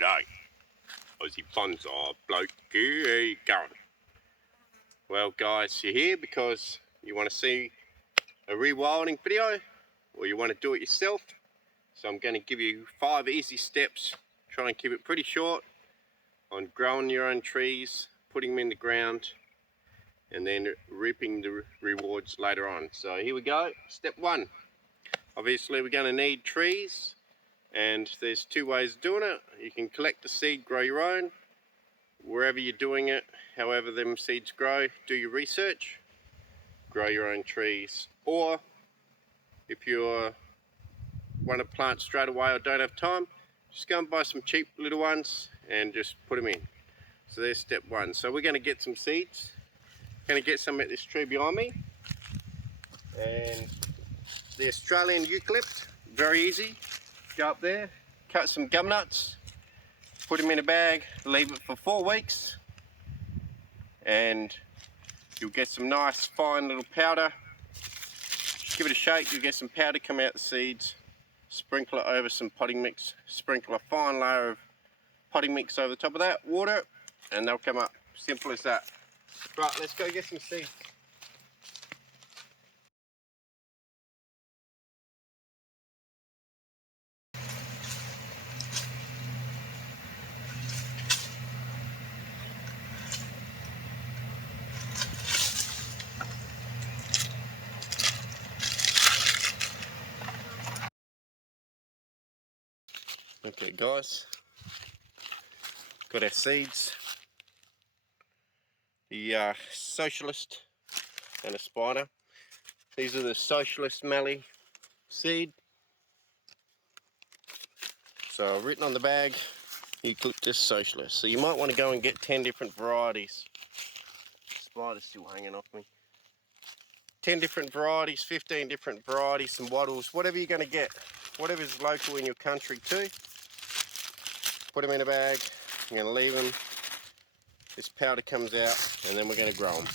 G'day, Aussie bonsai bloke, how you going? Well guys, you're here because you want to see a rewilding video, or you want to do it yourself. So I'm going to give you 5 easy steps, try and keep it pretty short, on growing your own trees, putting them in the ground, and then reaping the rewards later on. So here we go. Step 1. Obviously we're going to need trees, and there's 2 ways of doing it. You can collect the seed, grow your own. Wherever you're doing it, however them seeds grow, do your research, grow your own trees. Or if you want to plant straight away or don't have time, just go and buy some cheap little ones and just put them in. So there's step 1. So we're going to get some seeds. Going to get some at this tree behind me, and the Australian eucalypt, very easy. Go up there, cut some gum nuts, put them in a bag, leave it for 4 weeks, and you'll get some nice fine little powder. Just give it a shake, you'll get some powder come out the seeds. Sprinkle it over some potting mix, sprinkle a fine layer of potting mix over the top of that, water it, and they'll come up. Simple as that. Right, let's go get some seeds. Okay guys, got our seeds. The socialist and a spider. These are the socialist mallee seed. So written on the bag, eucalyptus socialist. So you might want to go and get 10 different varieties. Spider's still hanging off me. 10 different varieties, 15 different varieties, some wattles, whatever you're going to get. Whatever's local in your country too. Put them in a bag. I'm going to leave them. This powder comes out, and then we're going to grow them.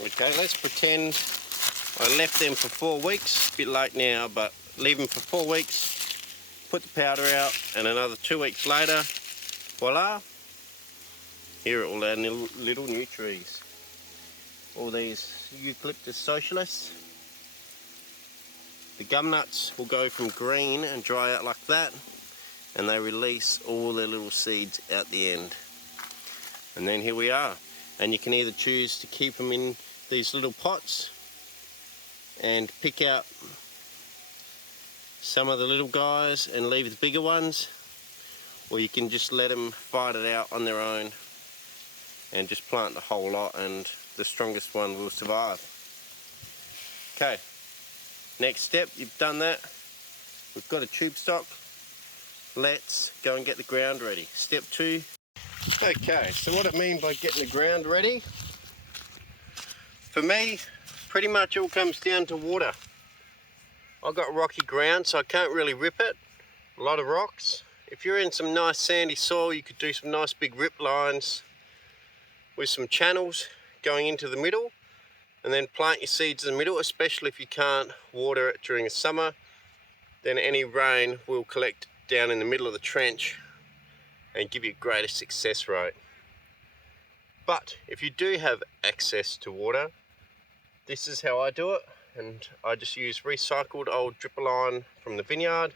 Okay, let's pretend I left them for 4 weeks. A bit late now, but leave them for 4 weeks. Put the powder out, and another 2 weeks later, voila! Here are all our little new trees. All these eucalyptus socialists. The gum nuts will go from green and dry out like that, and they release all their little seeds out the end. And then here we are. And you can either choose to keep them in these little pots and pick out some of the little guys and leave the bigger ones, or you can just let them fight it out on their own and just plant the whole lot, and the strongest one will survive. Okay, next step, you've done that. We've got a tube stock. Let's go and get the ground ready. Step 2. Okay, so what I mean by getting the ground ready, for me, pretty much all comes down to water. I've got rocky ground, so I can't really rip it. A lot of rocks. If you're in some nice sandy soil, you could do some nice big rip lines with some channels going into the middle, and then plant your seeds in the middle, especially if you can't water it during the summer. Then any rain will collect down in the middle of the trench and give you a greater success rate. But if you do have access to water, this is how I do it, and I just use recycled old dripper line from the vineyard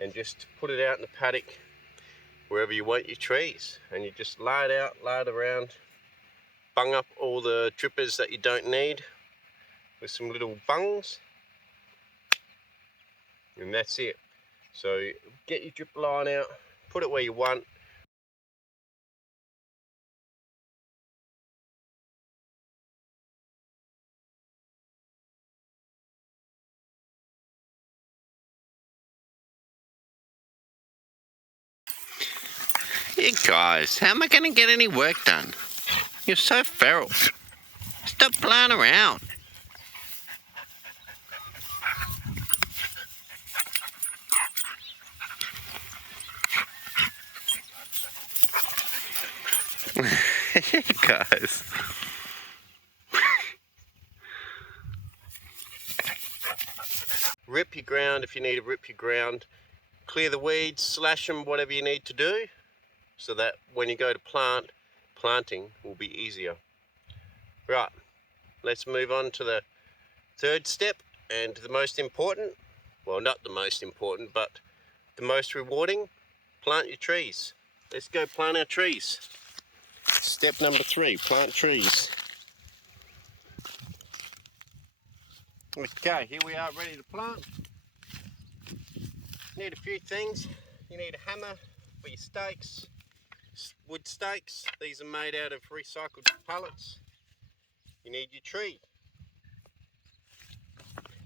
and just put it out in the paddock wherever you want your trees, and you just lay it out, lay it around, bung up all the drippers that you don't need with some little bungs, and that's it. So get your drip line out, put it where you want. Hey guys, how am I going to get any work done? You're so feral. Stop playing around. Guys. Rip your ground if you need to rip your ground. clear the weeds, slash them, whatever you need to do, so that when you go to planting will be easier. Right, let's move on to the third step and the most important, well, not the most important, but the most rewarding: plant your trees. Let's go plant our trees. Step number 3, plant trees. Okay, here we are ready to plant. Need a few things. You need a hammer for your stakes, wood stakes. These are made out of recycled pallets. You need your tree.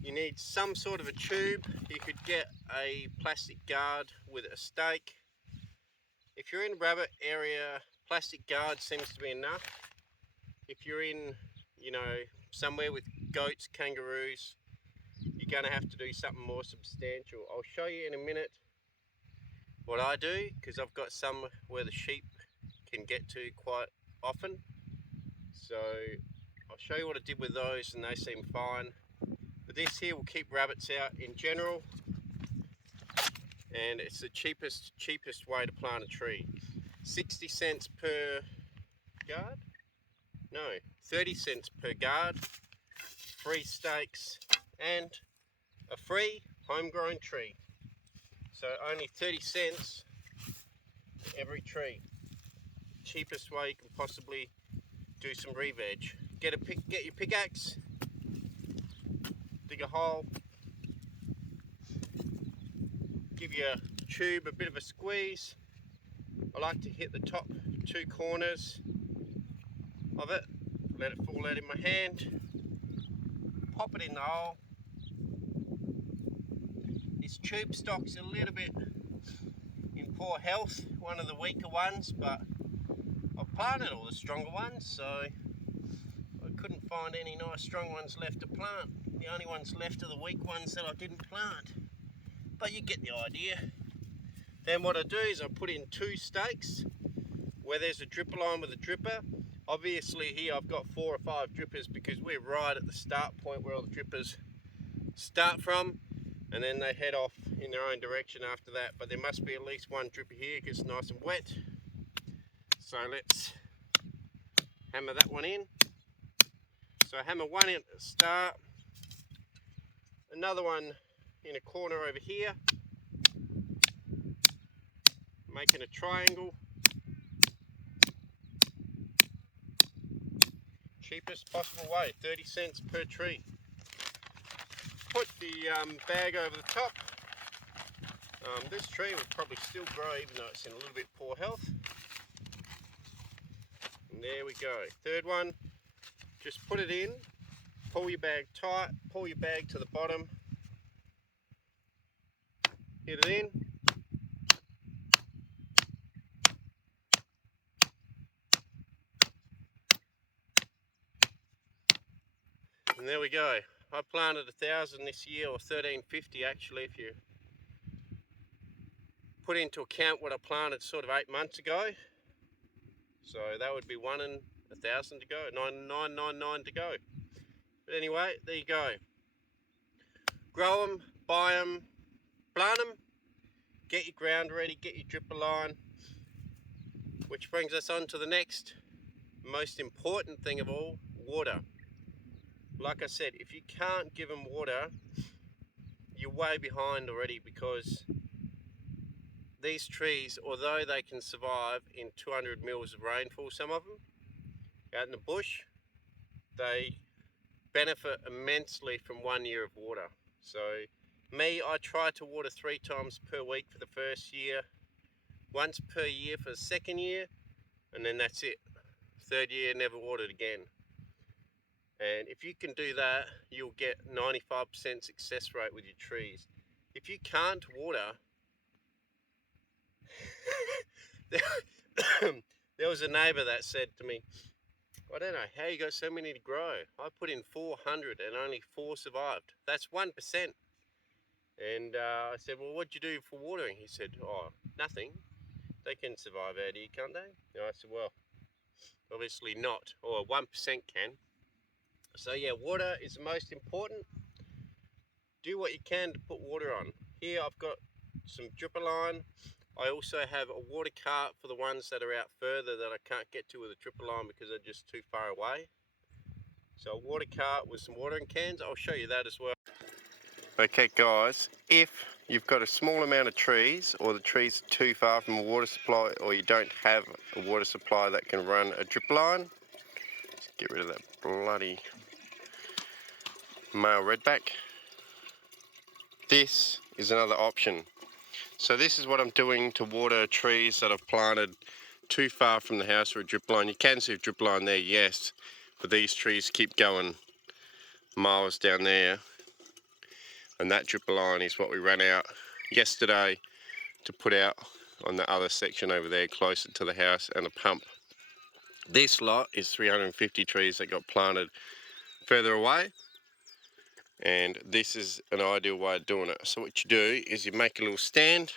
You need some sort of a tube. You could get a plastic guard with a stake. If you're in a rabbit area, plastic guard seems to be enough. If you're in, somewhere with goats, kangaroos, you're going to have to do something more substantial. I'll show you in a minute what I do, because I've got some where the sheep can get to quite often. So I'll show you what I did with those, and they seem fine. But this here will keep rabbits out in general, and it's the cheapest way to plant a tree. 60 cents per guard? No, 30 cents per guard, free stakes, and a free homegrown tree. So only 30 cents for every tree. Cheapest way you can possibly do some reveg. Get your pickaxe, dig a hole, give your tube a bit of a squeeze. I like to hit the top 2 corners of it, let it fall out in my hand, pop it in the hole. This tube stock's a little bit in poor health, one of the weaker ones, but I've planted all the stronger ones, so I couldn't find any nice strong ones left to plant. The only ones left are the weak ones that I didn't plant, but you get the idea. Then what I do is I put in 2 stakes where there's a dripper line with a dripper. Obviously here I've got 4 or 5 drippers because we're right at the start point where all the drippers start from, and then they head off in their own direction after that. But there must be at least 1 dripper here because it's nice and wet. So let's hammer that one in. So I hammer one in at the start, another one in a corner over here, making a triangle. Cheapest possible way, 30 cents per tree. Put the bag over the top. This tree will probably still grow even though it's in a little bit poor health. And there we go. Third one, just put it in, pull your bag tight, pull your bag to the bottom, hit it in. And there we go. I planted 1,000 this year, or 1,350 actually, if you put into account what I planted sort of 8 months ago. So that would be 1 in 1,000 to go, 999 to go. But anyway, there you go. Grow them, buy them, plant them, get your ground ready, get your dripper line. Which brings us on to the next most important thing of all, water. Like I said, if you can't give them water, you're way behind already, because these trees, although they can survive in 200 mils of rainfall, some of them, out in the bush, they benefit immensely from 1 year of water. So me, I try to water 3 times per week for the first year, once per year for the second year, and then that's it. Third year, never watered again. And if you can do that, you'll get 95% success rate with your trees. If you can't water, there was a neighbour that said to me, I don't know how you got so many to grow. I put in 400 and only 4 survived. That's 1%. And I said, well, what'd you do for watering? He said, oh, nothing. They can survive out here, can't they? And I said, well, obviously not, or 1% can. So yeah, water is the most important. Do what you can to put water on. Here I've got some dripper line. I also have a water cart for the ones that are out further that I can't get to with a dripper line because they're just too far away. So a water cart with some watering cans, I'll show you that as well. Okay guys, if you've got a small amount of trees, or the trees are too far from a water supply, or you don't have a water supply that can run a drip line, let's get rid of that bloody male redback. This is another option. So this is what I'm doing to water trees that I've planted too far from the house for a drip line. You can see a drip line there, yes, but these trees keep going miles down there. And that drip line is what we ran out yesterday to put out on the other section over there closer to the house and a pump. This lot is 350 trees that got planted further away, and this is an ideal way of doing it. So what you do is you make a little stand,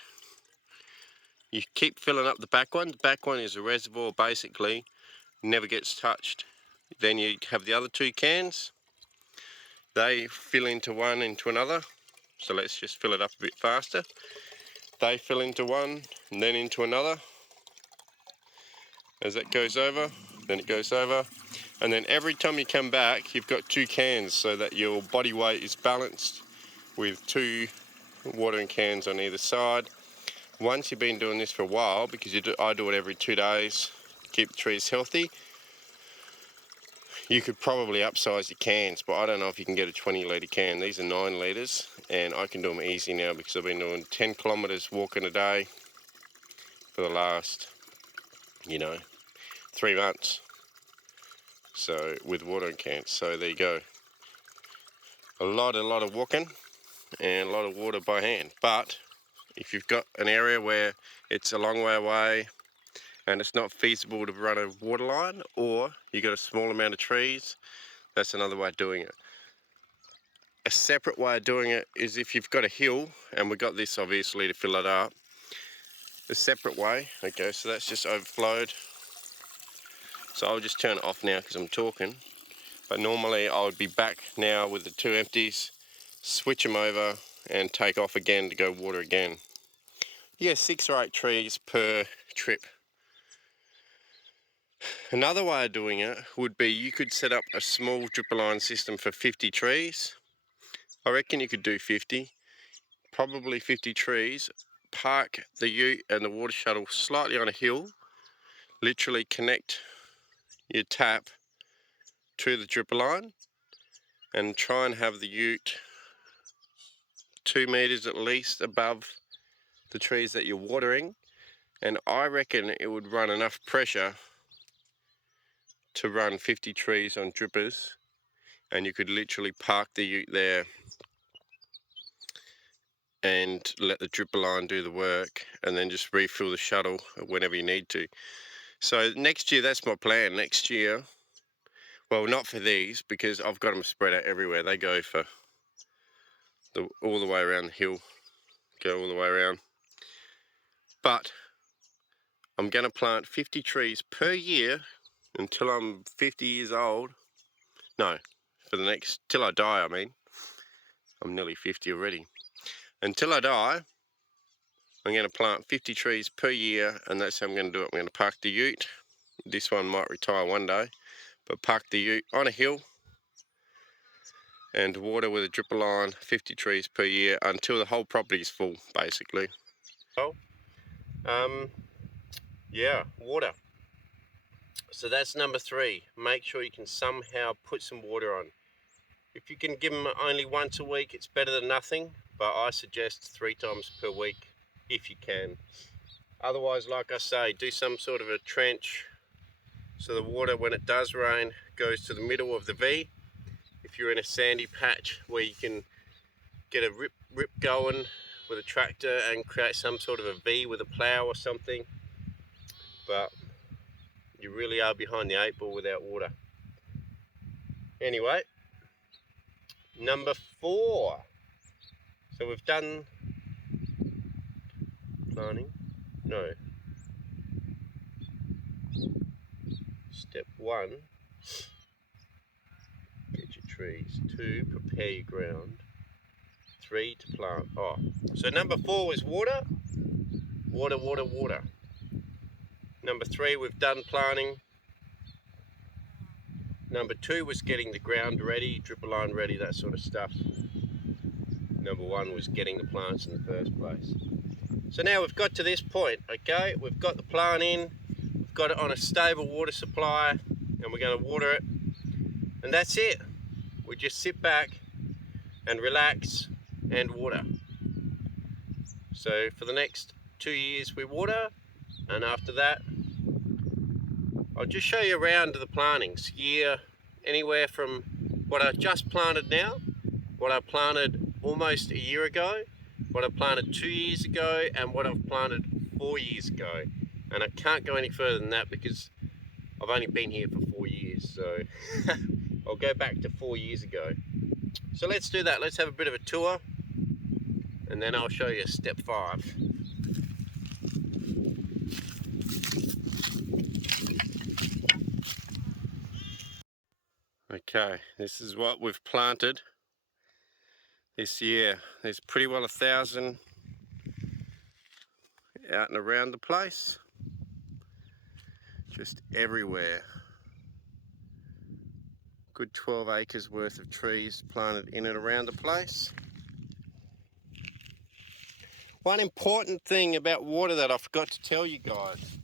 you keep filling up the back one. The back one is a reservoir, basically never gets touched. Then you have the other two cans, they fill into one into another. So let's just fill it up a bit faster. They fill into one and then into another. As that goes over, then it goes over, and then every time you come back you've got two cans so that your body weight is balanced with two watering cans on either side. Once you've been doing this for a while, because I do it every 2 days to keep the trees healthy, you could probably upsize your cans, but I don't know if you can get a 20 litre can. These are 9 litres, and I can do them easy now because I've been doing 10 kilometres walking a day for the last, 3 months. So with watering cans, so there you go. A lot of walking and a lot of water by hand. But if you've got an area where it's a long way away and it's not feasible to run a water line, or you've got a small amount of trees, that's another way of doing it. A separate way of doing it is if you've got a hill, and we've got this obviously to fill it up. A separate way, okay, so that's just overflowed. So I'll just turn it off now because I'm talking. But normally I would be back now with the 2 empties, switch them over and take off again to go water again. Yeah, 6 or 8 trees per trip. Another way of doing it would be you could set up a small dripper line system for 50 trees. I reckon you could do 50, probably 50 trees, park the ute and the water shuttle slightly on a hill, literally connect your tap to the dripper line, and try and have the ute 2 meters at least above the trees that you're watering, and I reckon it would run enough pressure to run 50 trees on drippers, and you could literally park the ute there and let the dripper line do the work, and then just refill the shuttle whenever you need to. So next year, that's my plan. Next year, well, not for these because I've got them spread out everywhere. They go for all the way around the hill, go all the way around. But I'm going to plant 50 trees per year until I'm 50 years old. No, till I die, I mean. I'm nearly 50 already. Until I die, I'm going to plant 50 trees per year, and that's how I'm going to do it. I'm going to park the ute. This one might retire one day, but park the ute on a hill and water with a dripper line 50 trees per year until the whole property is full, basically. Well, yeah, water. So that's number 3. Make sure you can somehow put some water on. If you can give them only once a week, it's better than nothing, but I suggest 3 times per week if you can. Otherwise, like I say, do some sort of a trench so the water, when it does rain, goes to the middle of the V. If you're in a sandy patch where you can get a rip going with a tractor and create some sort of a V with a plough or something, but you really are behind the 8 ball without water. Anyway, number 4. So we've done planting. No. Step 1, get your trees. 2, prepare your ground. 3 to plant. Oh, so number 4 was water. Water, water, water. Number 3, we've done planting. Number 2 was getting the ground ready, dripper line ready, that sort of stuff. Number 1 was getting the plants in the first place. So now we've got to this point, okay? We've got the plant in, we've got it on a stable water supply, and we're going to water it. And that's it. We just sit back and relax and water. So for the next 2 years we water, and after that I'll just show you around the plantings year, anywhere from what I just planted now, what I planted almost a year ago, what I planted 2 years ago, and what I've planted 4 years ago. And I can't go any further than that because I've only been here for 4 years, so I'll go back to 4 years ago. So let's do that. Let's have a bit of a tour, and then I'll show you step 5. Okay, this is what we've planted this year. There's pretty well 1,000 out and around the place, just everywhere. Good 12 acres worth of trees planted in and around the place. One important thing about water that I forgot to tell you guys.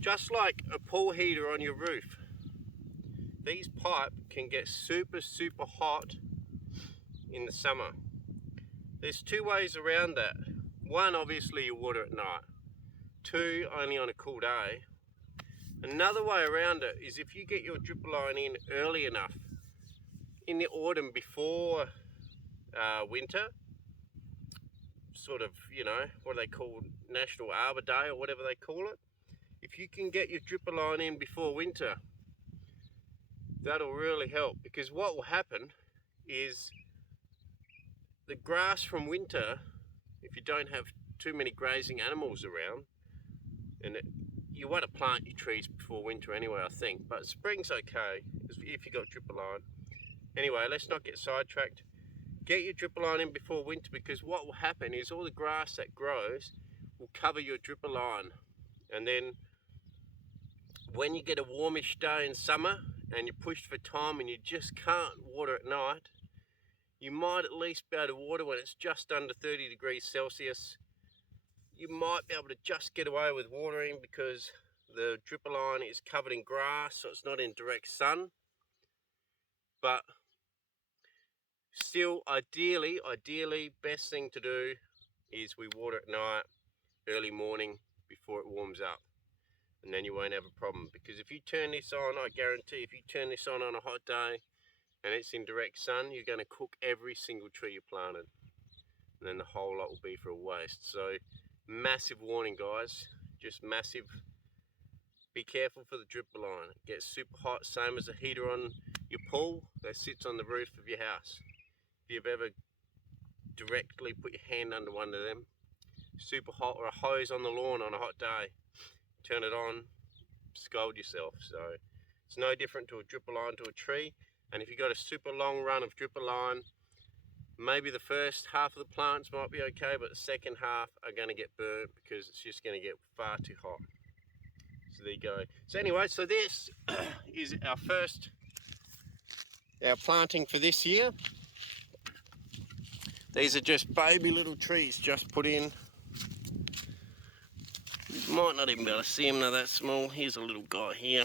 Just like a pool heater on your roof, these pipes can get super hot in the summer. There's 2 ways around that. 1, obviously you water at night. 2, only on a cool day. Another way around it is if you get your dripper line in early enough, in the autumn before winter, sort of, you know, what they call National Arbor Day or whatever they call it. If you can get your dripper line in before winter, that'll really help, because what will happen is the grass from winter, if you don't have too many grazing animals around, and you want to plant your trees before winter anyway, I think, but spring's okay if you got dripper line. Anyway, let's not get sidetracked. Get your dripper line in before winter, because what will happen is all the grass that grows will cover your dripper line, and then when you get a warmish day in summer and you're pushed for time and you just can't water at night, you might at least be able to water when it's just under 30 degrees Celsius. You might be able to just get away with watering because the dripper line is covered in grass, so it's not in direct sun. But still, ideally, best thing to do is we water at night, early morning, before it warms up. And then you won't have a problem, because if you turn this on, I guarantee if you turn this on a hot day and it's in direct sun, you're going to cook every single tree you planted, and then the whole lot will be for a waste. So massive warning, guys, just massive. Be careful for the dripper line. It gets super hot, same as a heater on your pool that sits on the roof of your house. If you've ever directly put your hand under one of them, super hot, or a hose on the lawn on a hot day, turn it on, scald yourself. So it's no different to a dripper line to a tree. And if you've got a super long run of dripper line, maybe the first half of the plants might be okay, but the second half are going to get burnt because it's just going to get far too hot. So there you go. So anyway, so this is our planting for this year. These are just baby little trees just put in. You might not even be able to see them, they're that small. Here's a little guy here.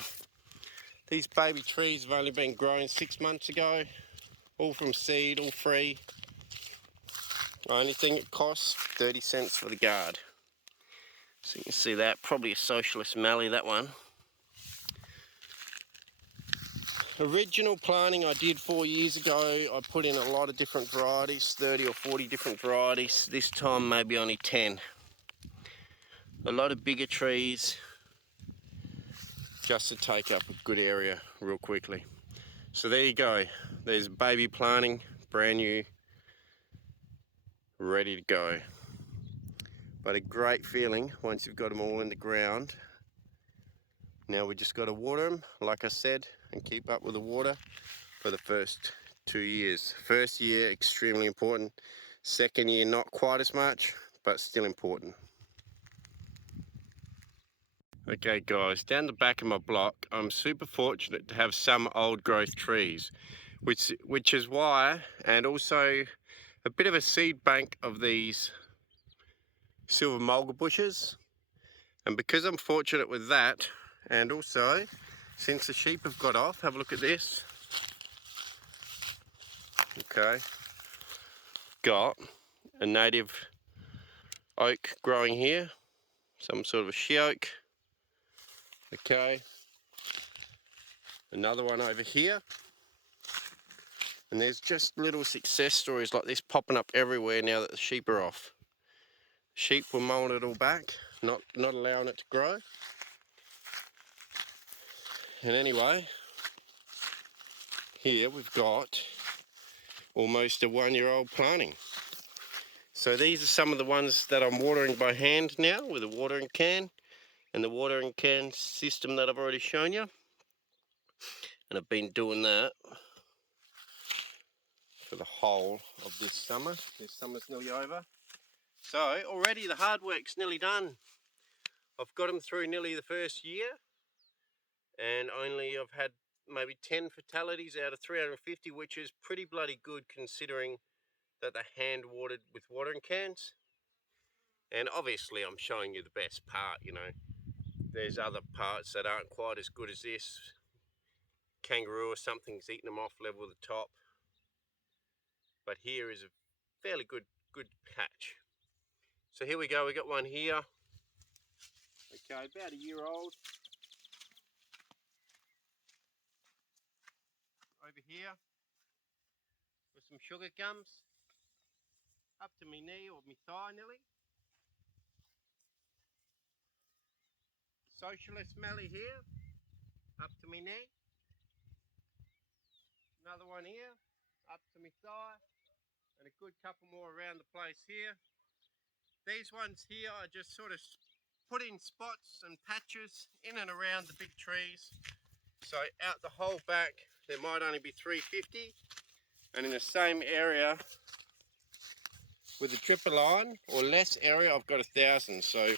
These baby trees have only been grown 6 months ago, all from seed, all free. The only thing it costs, 30 cents for the guard. So you can see that, probably a socialist mallee, that one. Original planting I did 4 years ago, I put in a lot of different varieties, 30 or 40 different varieties. This time maybe only 10. A lot of bigger trees, just to take up a good area real quickly. So there you go, there's baby planting, brand new, ready to go. But a great feeling once you've got them all in the ground. Now we just got to water them, like I said, and keep up with the water for the first 2 years. First year, extremely important. Second year, not quite as much, but still important. Okay guys, down the back of my block, I'm super fortunate to have some old growth trees, which is why, and also a bit of a seed bank of these silver mulga bushes. And because I'm fortunate with that, and also since the sheep have got off, have a look at this. Okay, got a native oak growing here, some sort of a she oak. Okay, another one over here. And there's just little success stories like this popping up everywhere now that the sheep are off. Sheep were mowing it all back, not allowing it to grow. And anyway, here we've got almost a 1-year-old planting. So these are some of the ones that I'm watering by hand now with a watering can, and the watering can system that I've already shown you. And I've been doing that for the whole of this summer. This summer's nearly over. So already the hard work's nearly done. I've got them through nearly the first year, and only I've had maybe 10 fatalities out of 350, which is pretty bloody good considering that they're hand watered with watering cans. And obviously I'm showing you the best part, you know. There's other parts that aren't quite as good as this. Kangaroo or something's eating them off level with the top. But here is a fairly good patch. So here we go, we got one here. Okay, about a year old. Over here, with some sugar gums. Up to my knee or my thigh nearly. Socialist Melly here, up to my knee. Another one here, up to my thigh. And a good couple more around the place here. These ones here I just sort of put in spots and patches in and around the big trees. So out the whole back there might only be 350, and in the same area with a dripper line or less area I've got 1,000. So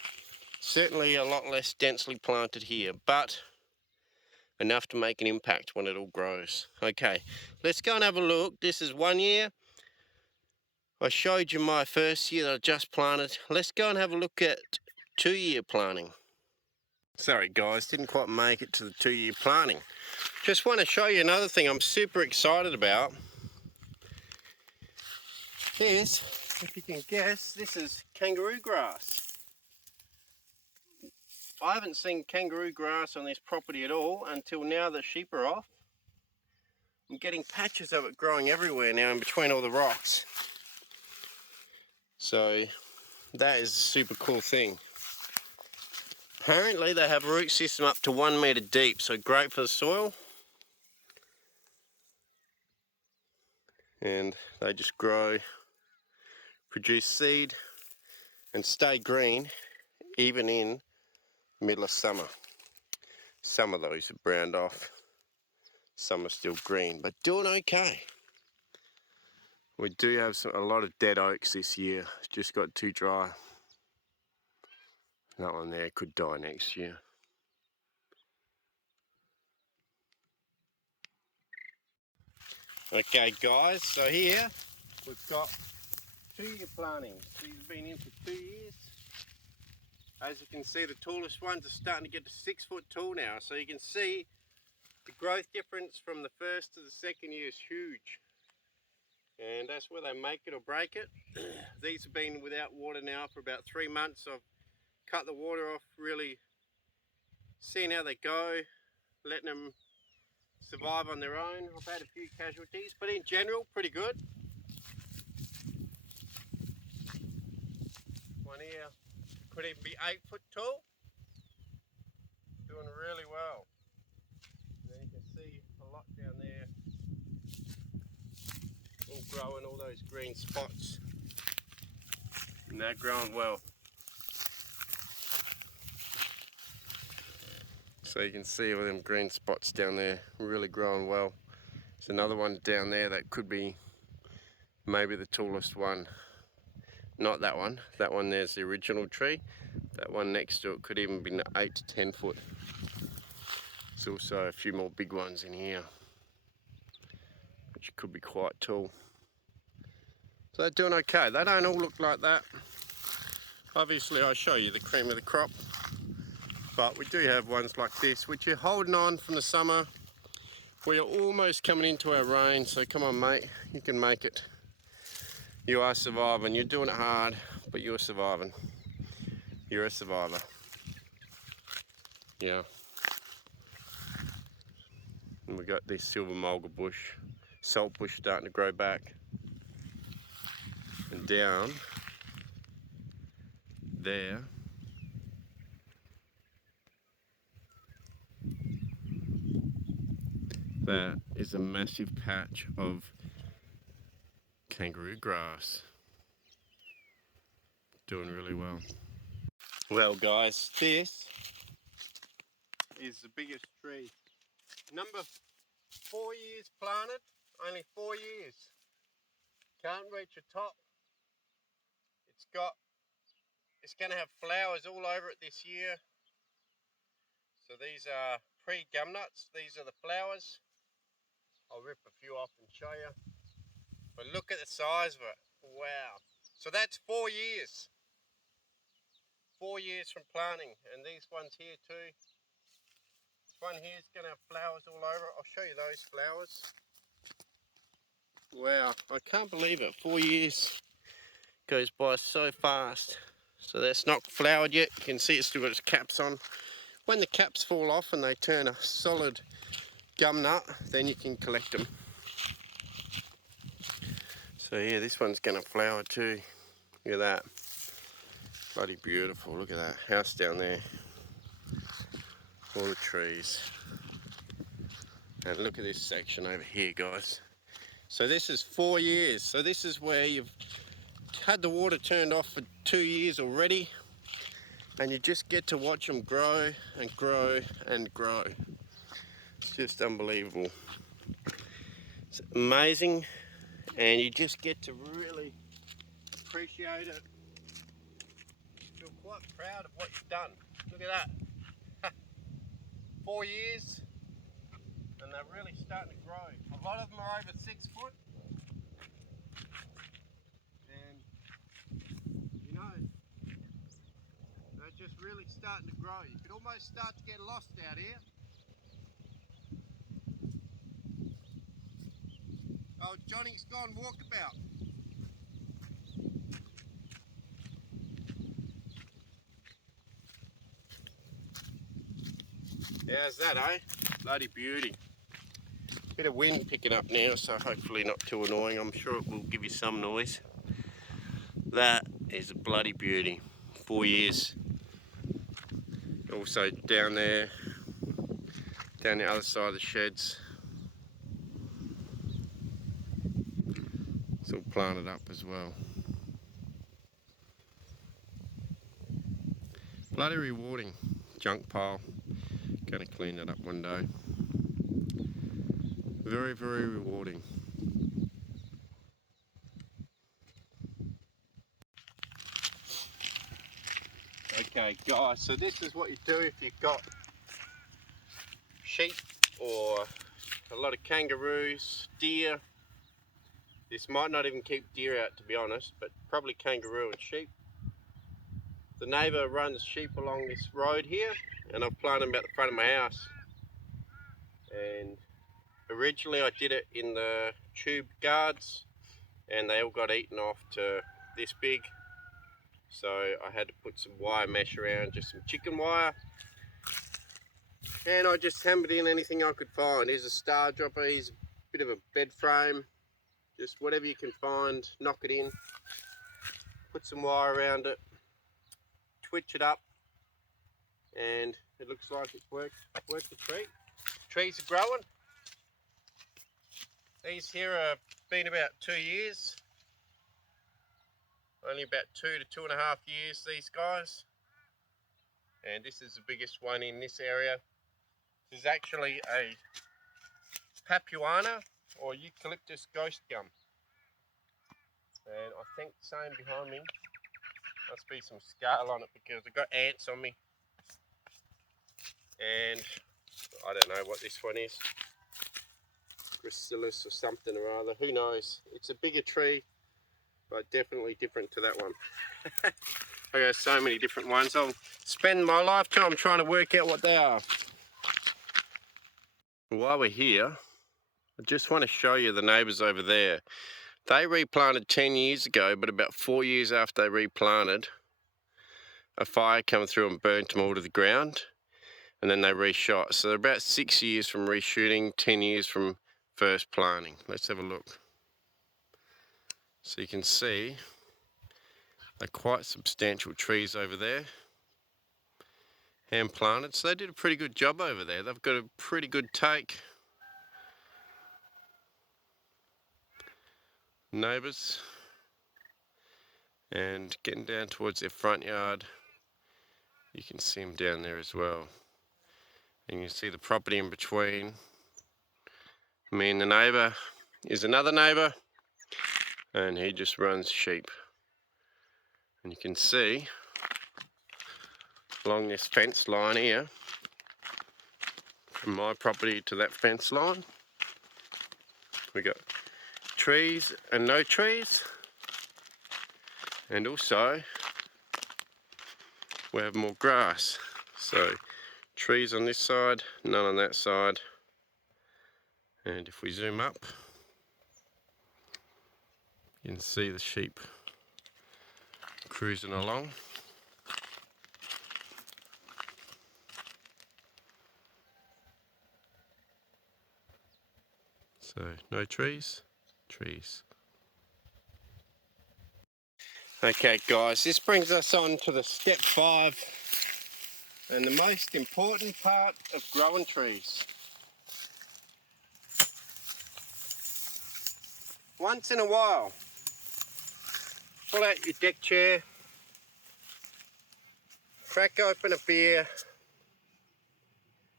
certainly a lot less densely planted here, but enough to make an impact when it all grows. Okay, let's go and have a look. This is 1 year. I showed you my first year that I just planted. Let's go and have a look at 2-year planting. Sorry guys, didn't quite make it to the 2-year planting. Just want to show you another thing I'm super excited about. This, if you can guess, this is kangaroo grass. I haven't seen kangaroo grass on this property at all until now the sheep are off. I'm getting patches of it growing everywhere now in between all the rocks. So that is a super cool thing. Apparently they have a root system up to 1 metre deep, so great for the soil. And they just grow, produce seed and stay green even in the middle of summer. Some of those have browned off, some are still green, but doing okay. We do have a lot of dead oaks this year. It's just got too dry. That one there could die next year. Okay guys, so here we've got 2-year plantings. These have been in for 2 years. As you can see, the tallest ones are starting to get to 6 foot tall now. So you can see the growth difference from the first to the second year is huge. And that's where they make it or break it. These have been without water now for about 3 months. I've cut the water off, really seeing how they go, letting them survive on their own. I've had a few casualties, but in general, pretty good. One here could even be 8 foot tall. Doing really well. And then you can see a lot down there, all growing, all those green spots. And they're growing well. So you can see all them green spots down there, really growing well. There's another one down there that could be maybe the tallest one. Not that one. That one there's the original tree. That one next to it could even be 8 to 10 foot. There's also a few more big ones in here, which could be quite tall. So they're doing okay. They don't all look like that. Obviously I show you the cream of the crop, but we do have ones like this, which are holding on from the summer. We are almost coming into our rain, so come on mate, you can make it. You are surviving. You're doing it hard, but you're surviving. You're a survivor. Yeah. And we got this silver mulga bush, salt bush starting to grow back. And down there, that is a massive patch of kangaroo grass. Doing really well. Well guys, this is the biggest tree. Number 4 years planted, only 4 years. Can't reach the top. It's going to have flowers all over it this year. So these are pre-gum nuts. These are the flowers. I'll rip a few off and show you. But look at the size of it. Wow. So that's 4 years. 4 years from planting. And these ones here too. This one here is going to have flowers all over it. I'll show you those flowers. Wow, I can't believe it. 4 years goes by so fast. So that's not flowered yet. You can see it's still got its caps on. When the caps fall off and they turn a solid gum nut, then you can collect them. So yeah, this one's going to flower too. Look at that. Bloody beautiful. Look at that house down there. All the trees. And look at this section over here, guys. So this is 4 years. So this is where you've had the water turned off for 2 years already, and you just get to watch them grow and grow and grow. It's just unbelievable. It's amazing, and you just get to really appreciate it. Feel quite proud of what you've done. Look at that. 4 years, and they're really starting to grow. A lot of them are over 6 foot. They're just really starting to grow. You could almost start to get lost out here. Oh, Johnny's gone walkabout. How's that, eh? Bloody beauty. Bit of wind picking up now, so hopefully not too annoying. I'm sure it will give you some noise. That is a bloody beauty. 4 years. Also down there, down the other side of the sheds. It's all planted up as well. Bloody rewarding. Junk pile. Gonna clean that up one day. Very, very rewarding. Okay guys, so this is what you do if you've got sheep or a lot of kangaroos, deer. This might not even keep deer out, to be honest, but probably kangaroo and sheep. The neighbour runs sheep along this road here, and I've planted them about the front of my house. And originally I did it in the tube guards, and they all got eaten off to this big. So I had to put some wire mesh around, just some chicken wire. And I just hammered in anything I could find. Here's a star dropper, here's a bit of a bed frame. Just whatever you can find, knock it in. Put some wire around it. Twitch it up. And it looks like it's worked the treat. Trees are growing. These here have been about 2 years. Only about 2 to 2.5 years, these guys. And this is the biggest one in this area. This is actually a Papuana. or eucalyptus ghost gum. And I think the same behind me. Must be some scale on it because I've got ants on me. And I don't know what this one is. Gracilis or something or other. Who knows? It's a bigger tree, but definitely different to that one. I got so many different ones. I'll spend my lifetime trying to work out what they are. While we're here, I just want to show you the neighbours over there. They replanted 10 years ago, but about 4 years after they replanted, a fire came through and burnt them all to the ground, and then they reshot. So they're about 6 years from reshooting, 10 years from first planting. Let's have a look. So you can see they're quite substantial trees over there, hand planted. So they did a pretty good job over there. They've got a pretty good take. Neighbours, and getting down towards their front yard, you can see them down there as well. And you can see the property in between. Me and the neighbour is another neighbour, and he just runs sheep. And you can see along this fence line here, from my property to that fence line, we got trees and no trees, and also we have more grass. So trees on this side, none on that side. And if we zoom up, you can see the sheep cruising along. So no trees, trees. Okay guys, this brings us on to the step 5 and the most important part of growing trees. Once in a while, pull out your deck chair, crack open a beer,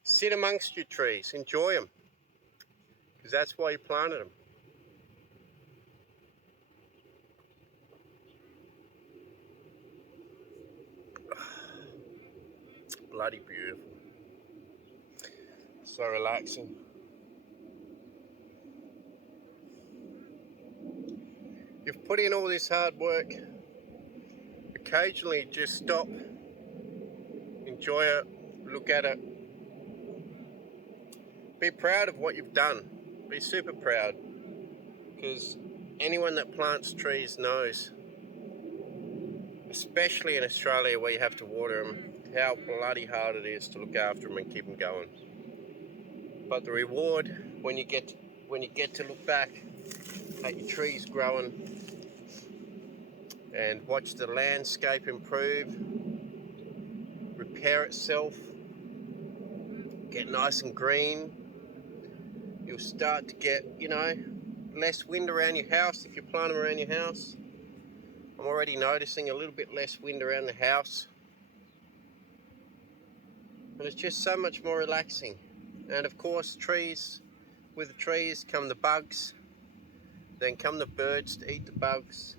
sit amongst your trees, enjoy them, because that's why you planted them. Bloody beautiful. So relaxing. You've put in all this hard work. Occasionally just stop, enjoy it, look at it. Be proud of what you've done. Be super proud. Because anyone that plants trees knows, especially in Australia where you have to water them, how bloody hard it is to look after them and keep them going. But the reward when you get to look back at your trees growing and watch the landscape improve, repair itself, get nice and green, you'll start to get, you know, less wind around your house if you plant them around your house. I'm already noticing a little bit less wind around the house. And it's just so much more relaxing. And of course, trees, with the trees come the bugs, then come the birds to eat the bugs.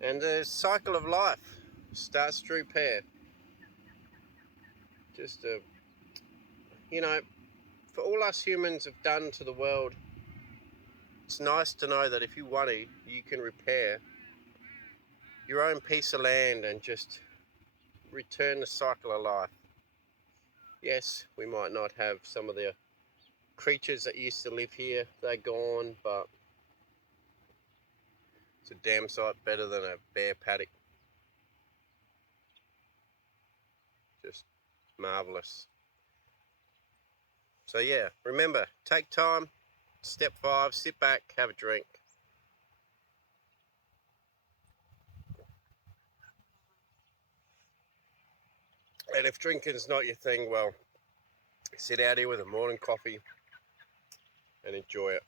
And the cycle of life starts to repair. Just you know, for all us humans have done to the world, it's nice to know that if you want to, you can repair your own piece of land and just return the cycle of life. Yes, we might not have some of the creatures that used to live here, they're gone, but it's a damn sight better than a bare paddock. Just marvellous. So yeah, remember, take time, step 5, sit back, have a drink. And if drinking's not your thing, well, sit out here with a morning coffee and enjoy it.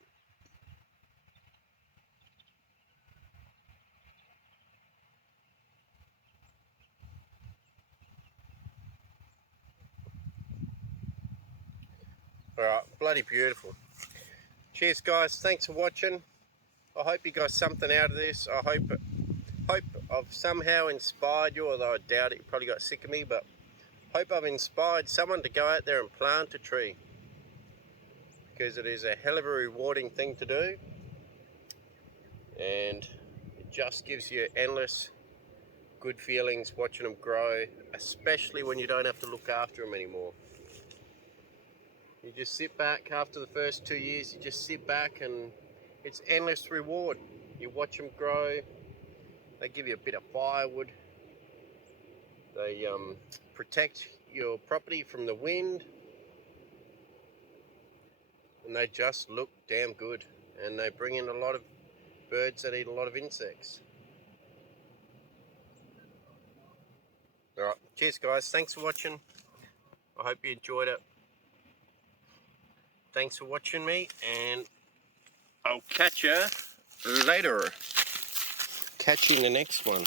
Alright, bloody beautiful. Cheers guys, thanks for watching. I hope you got something out of this. I hope I've somehow inspired you, although I doubt it, you probably got sick of me, but hope I've inspired someone to go out there and plant a tree, because it is a hell of a rewarding thing to do, and it just gives you endless good feelings watching them grow, especially when you don't have to look after them anymore. You just sit back after the first 2 years, you just sit back and it's endless reward. You watch them grow, they give you a bit of firewood, they protect your property from the wind, and they just look damn good, and they bring in a lot of birds that eat a lot of insects. Alright, cheers guys, thanks for watching. I hope you enjoyed it. Thanks for watching me, and I'll catch you later. Catch you in the next one.